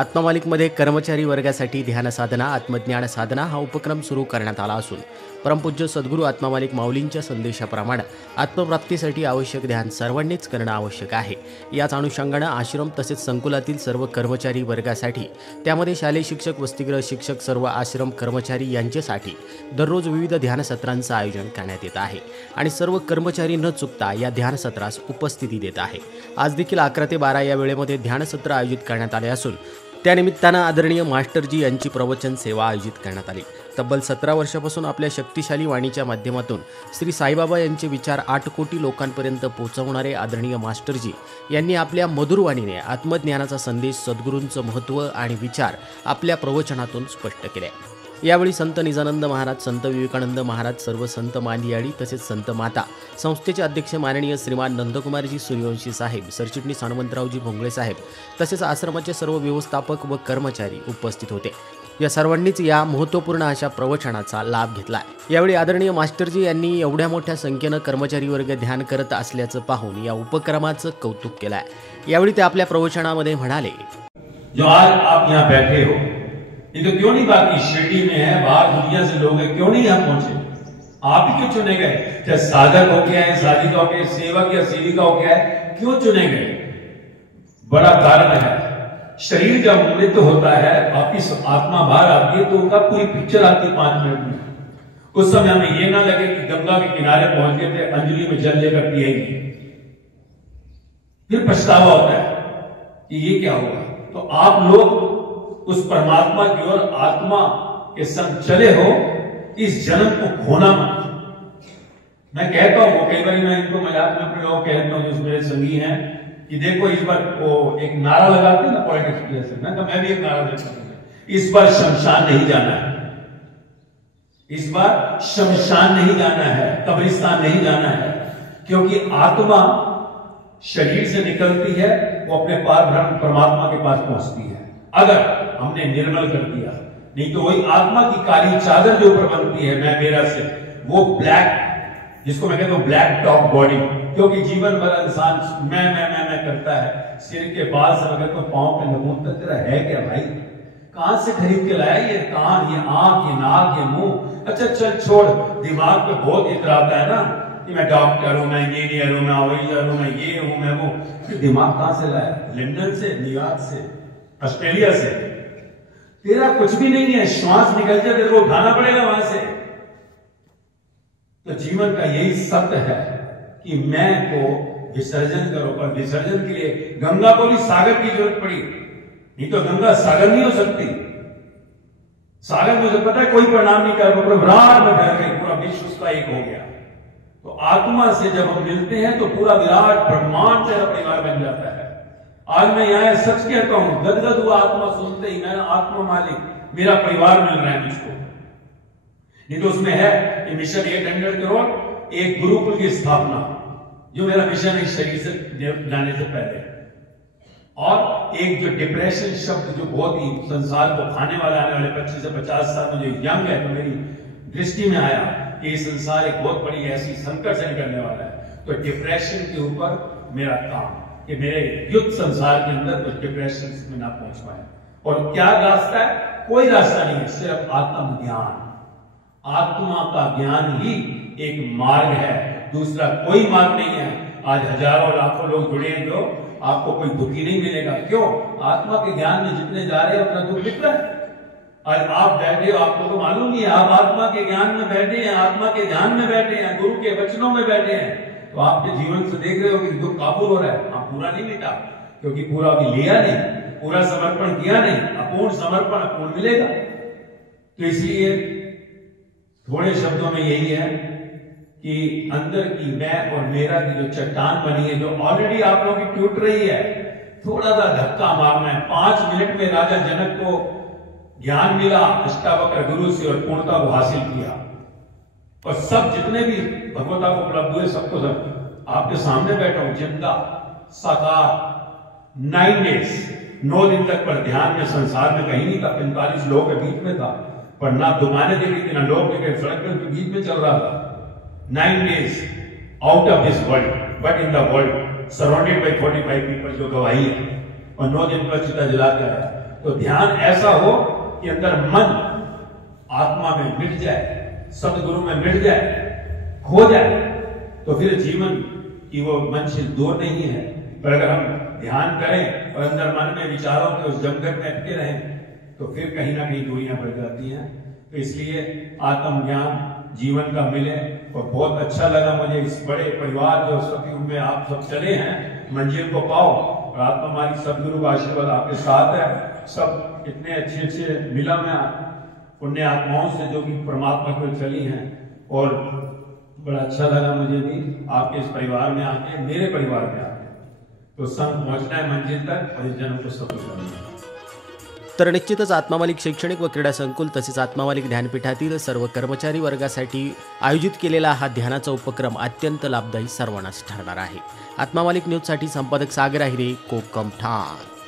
आत्ममालिकमध्ये कर्मचारी वर्गासाठी ध्यान साधना आत्मज्ञान साधना हा उपक्रम सुरू करण्यात आला असून परमपूज्य सद्गुरू आत्ममालिक माऊलींच्या संदेशाप्रमाणे आत्मप्राप्तीसाठी आवश्यक ध्यान सर्वांनीच करणं आवश्यक आहे। याच अनुषंगाने आश्रम तसेच संकुलातील सर्व कर्मचारी वर्गासाठी त्यामध्ये शालेय शिक्षक वसतिगृह शिक्षक सर्व आश्रम कर्मचारी यांच्यासाठी दररोज विविध ध्यानसत्रांचं आयोजन करण्यात येत आहे आणि सर्व कर्मचारी न चुकता या ध्यानसत्रास उपस्थिती देत आहे। आज देखील 11 ते 12 या वेळेमध्ये ध्यानसत्र आयोजित करण्यात आले असून त्यानिमित्तानं आदरणीय मास्टरजी यांची प्रवचन सेवा आयोजित करण्यात आली। तब्बल 17 वर्षापासून आपल्या शक्तिशाली वाणीच्या माध्यमातून श्री साईबाबा यांचे विचार 8 कोटी लोकांपर्यंत पोहोचवणारे आदरणीय मास्टरजी यांनी आपल्या मधुर वाणीने आत्मज्ञानाचा संदेश सद्गुरूंचं महत्त्व आणि विचार आपल्या प्रवचनातून स्पष्ट केले। यावेळी संत निजानंद महाराज, संत विवेकानंद महाराज, सर्व संत मांदियाळी तसेच संत माता संस्थेचे अध्यक्ष माननीय श्रीमान नंदकुमारजी सूर्यवंशी साहेब, सरचिटणीस हनुमंतरावजी भोंगळे साहेब तसेच आश्रमाचे सर्व व्यवस्थापक व कर्मचारी उपस्थित होते। या सर्वांनीच या महत्त्वपूर्ण अशा प्रवचनाचा लाभ घेतला। यावेळी आदरणीय मास्टरजी यांनी एवढ्या मोठ्या संख्येने कर्मचारी वर्ग ध्यान करत असल्याचं पाहून या उपक्रमाचं कौतुक केलं। यावेळी ते आपल्या प्रवचनामध्ये म्हणाले, जो आज आप यहाँ बैठे हो, ये तो क्यों नहीं बाकी शिरडी में है, बाहर दुनिया से लोग हैं, क्यों नहीं यहाँ पहुंचे? आप ही क्यों चुने गए? चाहे साधक हो गया है, साधिका हो गया, सेवक या सेविका हो गया है, क्यों चुने गए? बड़ा कारण है। शरीर जब मृत्यु होता है, वापिस आत्मा बाहर आती है तो उनका पूरी पिक्चर आती है 5 मिनट में। उस समय हमें ये ना लगे कि गंगा के किनारे पहुंच गए थे, अंजलि में जल लेकर पिएंगे, फिर पछतावा होता है कि ये क्या हुआ। तो आप लोग उस परमात्मा की ओर आत्मा के संग चले हो, इस जन्म को खोना मत। मैं कहता हूं, कई बार मैं इनको मजाक में अपने लोग कहता हूं जो मेरे संगी हैं कि देखो इस बार वो एक नारा लगाते हैं ना पॉलिटिक्स प्लेयर से, मैं भी एक नारा देता हूं, इस बार शमशान नहीं जाना है, इस बार शमशान नहीं जाना है, कब्रिस्तान नहीं जाना है, क्योंकि आत्मा शरीर से निकलती है, वो अपने पार ब्रह्म परमात्मा के पास पहुंचती है अगर हमने निर्मल कर दिया। नहीं तो वही आत्मा की काली चादर जो ऊपर बनती है मैं मेरा से, वो ब्लैक, जिसको मैं कहता हूं ब्लैक टॉप बॉडी, क्योंकि जीवन भर इंसान मैं करता है। सिर के बाल से अगर तो पांव पे नमून तक तेरा है क्या भाई? कहां से खरीद के लाया ये कान, ये आंख, ये नाक, ये मुंह? अच्छा चल छोड़, दिमाग पे बहुत इतना आता है ना कि मैं डॉक्टर हूं, मैं इंजीनियर हूं, मैं ऑफिसर हूं, मैं ये हूं, मैं वो। दिमाग कहां से लाया? लंदन से, न्यूयॉर्क से, ऑस्ट्रेलिया से। तेरा कुछ भी नहीं है, श्वास निकल जाए तेरे को उठाना पड़ेगा वहां से। तो जीवन का यही सत्य है कि मैं को विसर्जन करो, पर विसर्जन के लिए गंगा को भी सागर की जरूरत पड़ी, नहीं तो गंगा सागर नहीं हो सकती। सागर मुझे पता है कोई परिणाम नहीं कर, विराट में बह गई, पूरा विश्व उसका एक हो गया। तो आत्मा से जब हम मिलते हैं तो पूरा विराट ब्रह्मांड तेरा परिवार बन जाता है। आज मैं यहां सच कहता हूं, गदगद हुआ आत्मा सुनते ही, मैं आत्मा मालिक, मेरा परिवार मिल रहा है मुझको। नहीं तो उसमें है कि मिशन 800 करोड़, एक गुरुकुल की स्थापना, जो मेरा मिशन है शरीर से जाने से पहले। और एक जो डिप्रेशन शब्द जो बहुत ही संसार को खाने वाला, आने वाले 25 से 50 साल में जो यंग है, तो मेरी दृष्टि में आया कि ये संसार एक बहुत बड़ी ऐसी संकट से निकलने वाला है। तो डिप्रेशन के ऊपर मेरा काम कि मेरे युद्ध संसार के अंदर कुछ डिप्रेशन में ना पहुंच पाए। और क्या रास्ता है? कोई रास्ता नहीं है, सिर्फ आत्मज्ञान। आत्मा का ज्ञान ही एक मार्ग है, दूसरा कोई मार्ग नहीं है। आज हजारों लाखों लोग जुड़े हैं, जो आपको कोई दुखी नहीं मिलेगा। क्यों? आत्मा के ज्ञान में जितने जा रहे हैं उतना दुख मिल रहा है। आज आप बैठे हो, आपको तो मालूम नहीं है, आप आत्मा के ज्ञान में बैठे हैं, आत्मा के ध्यान में बैठे हैं, गुरु के वचनों में बैठे हैं, तो आपके जीवन से देख रहे हो कि दुख काबू हो रहा है। आप पूरा नहीं मिटा, क्योंकि पूरा भी लिया नहीं, पूरा समर्पण किया नहीं। अपूर्ण समर्पण अपूर्ण मिलेगा। तो इसलिए थोड़े शब्दों में यही है कि अंदर की मैं और मेरा की जो चट्टान बनी है, जो ऑलरेडी आप लोगों की टूट रही है, थोड़ा सा धक्का मारना है। 5 मिनट में राजा जनक को ज्ञान मिला अष्टावक्र गुरु से और पूर्णता को हासिल किया। और सब जितने भी भगवता को उपलब्ध हुए, सबको सब आपके सामने बैठा हूं, जिंदा साकार 9 days 9 दिन तक पर ध्यान में संसार में कहीं नहीं था, 45 लोगों के बीच में था, पर ना दुकानें देखी थी, ना लोग देखे, सड़क के बीच में चल रहा था। 9 days out of this world but in the world surrounded by 45 people, जो गवाही है, और 9 दिन पर चिता जला कर आया। तो ध्यान ऐसा हो कि अंदर मन आत्मा में मिट जाए, सदगुरु में मिट जाए, खो जाए, तो फिर जीवन की वो मंजिल दूर नहीं है। पर अगर हम ध्यान करें और अंदर मन में विचारों के उस जमघट में अटके रहें, तो फिर कहीं ना कहीं दूरियां बढ़ जाती हैं। तो इसलिए आत्मज्ञान जीवन का मिले, और बहुत अच्छा लगा मुझे इस बड़े परिवार जो सतयुग में आप सब चले हैं, मंजिल को पाओ, और आत्मा मालिक सदगुरु का आशीर्वाद आपके साथ है। सब इतने अच्छे अच्छे मिला मैं पुण्य आत्माओं से जो कि परमात्मा को चली हैं, और बड़ा अच्छा लगा मुझे भी आपके इस परिवार में आके, मेरे परिवार में आके। तो संग पहुंचना है मंजिल तक और इस जन्म को सफल करना है। तर निश्चितच आत्मामालिक शैक्षणिक व क्रीडा संकुल तसेच आत्मामालिक ध्यानपीठातील सर्व कर्मचारी वर्गासाठी आयोजित केलेला हा ध्यानाचा उपक्रम अत्यंत लाभदायी सर्वांनाच ठरणार आहे। आत्मामालिक न्यूजसाठी संपादक सागर आहिरे, कोकम ठाण।